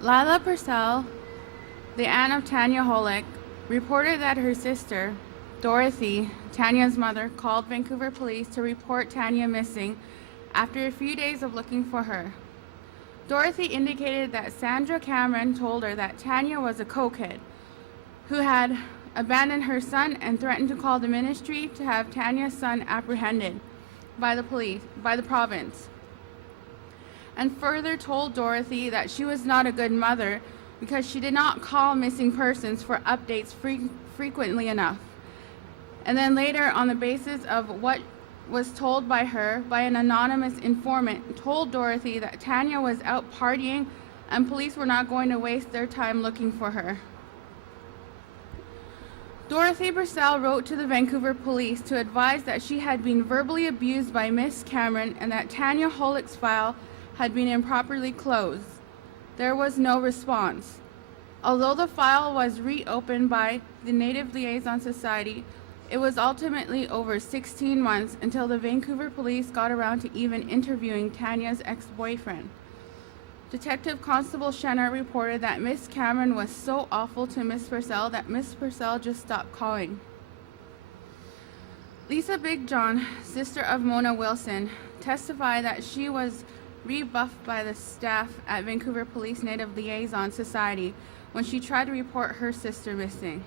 Lila Purcell, the aunt of Tanya Holick, reported that her sister, Dorothy, Tanya's mother, called Vancouver police to report Tanya missing after a few days of looking for her. Dorothy indicated that Sandra Cameron told her that Tanya was a cokehead who had abandoned her son and threatened to call the ministry to have Tanya's son apprehended by the province, and further told Dorothy that she was not a good mother because she did not call missing persons for updates frequently enough. And then later, on the basis of what was told by her by an anonymous informant, told Dorothy that Tanya was out partying and police were not going to waste their time looking for her. Dorothy Purcell wrote to the Vancouver police to advise that she had been verbally abused by Miss Cameron and that Tanya Holick's file had been improperly closed. There was no response. Although the file was reopened by the Native Liaison Society, it was ultimately over 16 months until the Vancouver police got around to even interviewing Tanya's ex-boyfriend. Detective Constable Shenner reported that Miss Cameron was so awful to Miss Purcell that Miss Purcell just stopped calling. Lisa Big John, sister of Mona Wilson, testified that she was rebuffed by the staff at Vancouver Police Native Liaison Society when she tried to report her sister missing.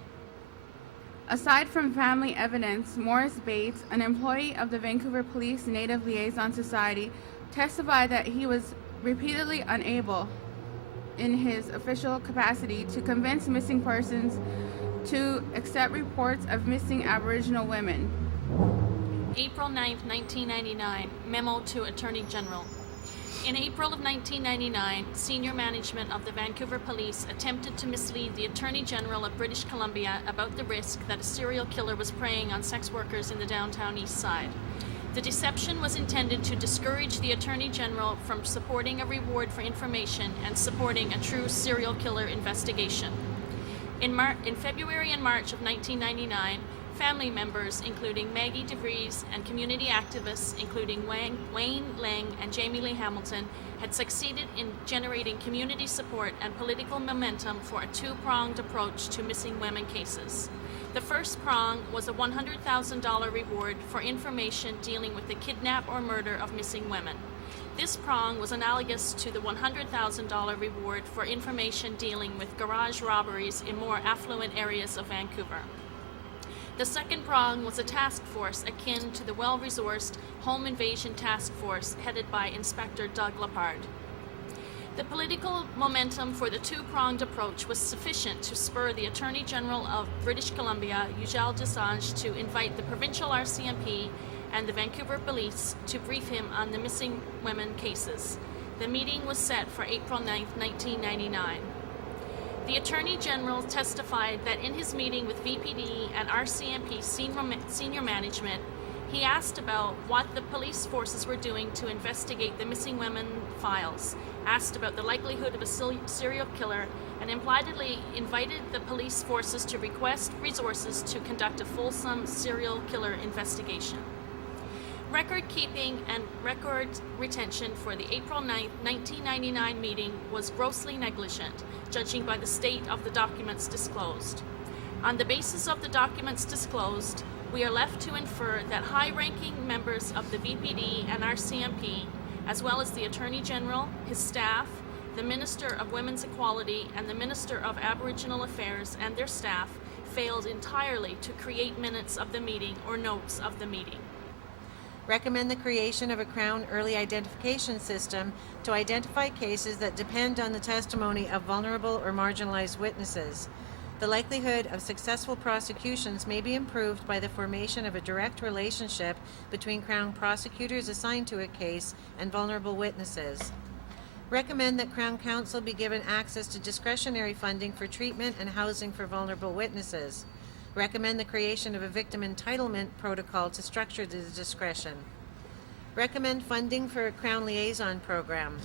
Aside from family evidence, Morris Bates, an employee of the Vancouver Police Native Liaison Society, testified that he was repeatedly unable, in his official capacity, to convince missing persons to accept reports of missing Aboriginal women. April 9, 1999, memo to Attorney General. In April of 1999, senior management of the Vancouver Police attempted to mislead the Attorney General of British Columbia about the risk that a serial killer was preying on sex workers in the Downtown Eastside. The deception was intended to discourage the Attorney General from supporting a reward for information and supporting a true serial killer investigation. In February and March of 1999, family members, including Maggie DeVries, and community activists, including Wayne Lang and Jamie Lee Hamilton, had succeeded in generating community support and political momentum for a two-pronged approach to missing women cases. The first prong was a $100,000 reward for information dealing with the kidnap or murder of missing women. This prong was analogous to the $100,000 reward for information dealing with garage robberies in more affluent areas of Vancouver. The second prong was a task force akin to the well-resourced Home Invasion Task Force headed by Inspector Doug Lepard. The political momentum for the two-pronged approach was sufficient to spur the Attorney General of British Columbia, Eugène Desange, to invite the provincial RCMP and the Vancouver Police to brief him on the missing women cases. The meeting was set for April 9, 1999. The Attorney General testified that in his meeting with VPD and RCMP senior management, he asked about what the police forces were doing to investigate the missing women files, asked about the likelihood of a serial killer, and impliedly invited the police forces to request resources to conduct a fulsome serial killer investigation. Record keeping and record retention for the April 9, 1999 meeting was grossly negligent, judging by the state of the documents disclosed. On the basis of the documents disclosed, we are left to infer that high-ranking members of the VPD and RCMP, as well as the Attorney General, his staff, the Minister of Women's Equality, and the Minister of Aboriginal Affairs and their staff, failed entirely to create minutes of the meeting or notes of the meeting. Recommend the creation of a Crown early identification system to identify cases that depend on the testimony of vulnerable or marginalized witnesses. The likelihood of successful prosecutions may be improved by the formation of a direct relationship between Crown prosecutors assigned to a case and vulnerable witnesses. Recommend that Crown Counsel be given access to discretionary funding for treatment and housing for vulnerable witnesses. Recommend the creation of a victim entitlement protocol to structure the discretion. Recommend funding for a Crown liaison program.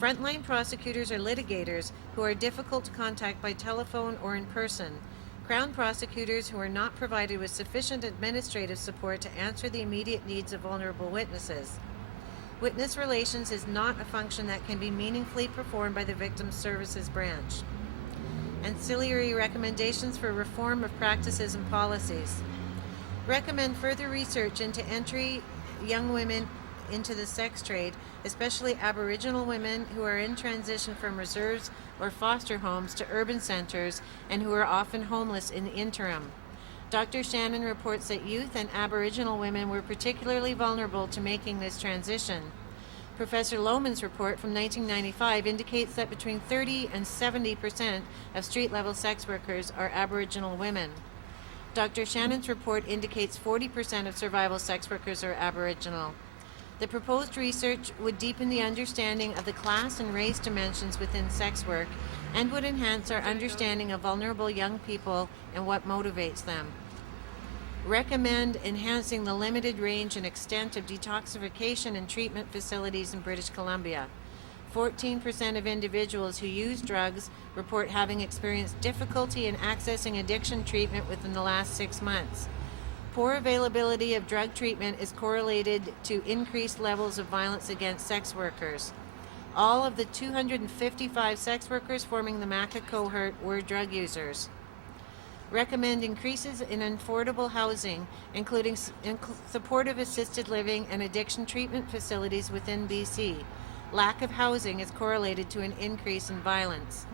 Frontline prosecutors or litigators who are difficult to contact by telephone or in person. Crown prosecutors who are not provided with sufficient administrative support to answer the immediate needs of vulnerable witnesses. Witness relations is not a function that can be meaningfully performed by the Victim Services Branch. Ancillary recommendations for reform of practices and policies. Recommend further research into entry young women into the sex trade, especially Aboriginal women who are in transition from reserves or foster homes to urban centers and who are often homeless in the interim. Dr. Shannon reports that youth and Aboriginal women were particularly vulnerable to making this transition. Professor Lohman's report from 1995 indicates that between 30 and 70% of street-level sex workers are Aboriginal women. Dr. Shannon's report indicates 40% of survival sex workers are Aboriginal. The proposed research would deepen the understanding of the class and race dimensions within sex work and would enhance our understanding of vulnerable young people and what motivates them. Recommend enhancing the limited range and extent of detoxification and treatment facilities in British Columbia. 14% of individuals who use drugs report having experienced difficulty in accessing addiction treatment within the last 6 months. Poor availability of drug treatment is correlated to increased levels of violence against sex workers. All of the 255 sex workers forming the MACA cohort were drug users. Recommend increases in affordable housing, including supportive assisted living and addiction treatment facilities within BC. Lack of housing is correlated to an increase in violence.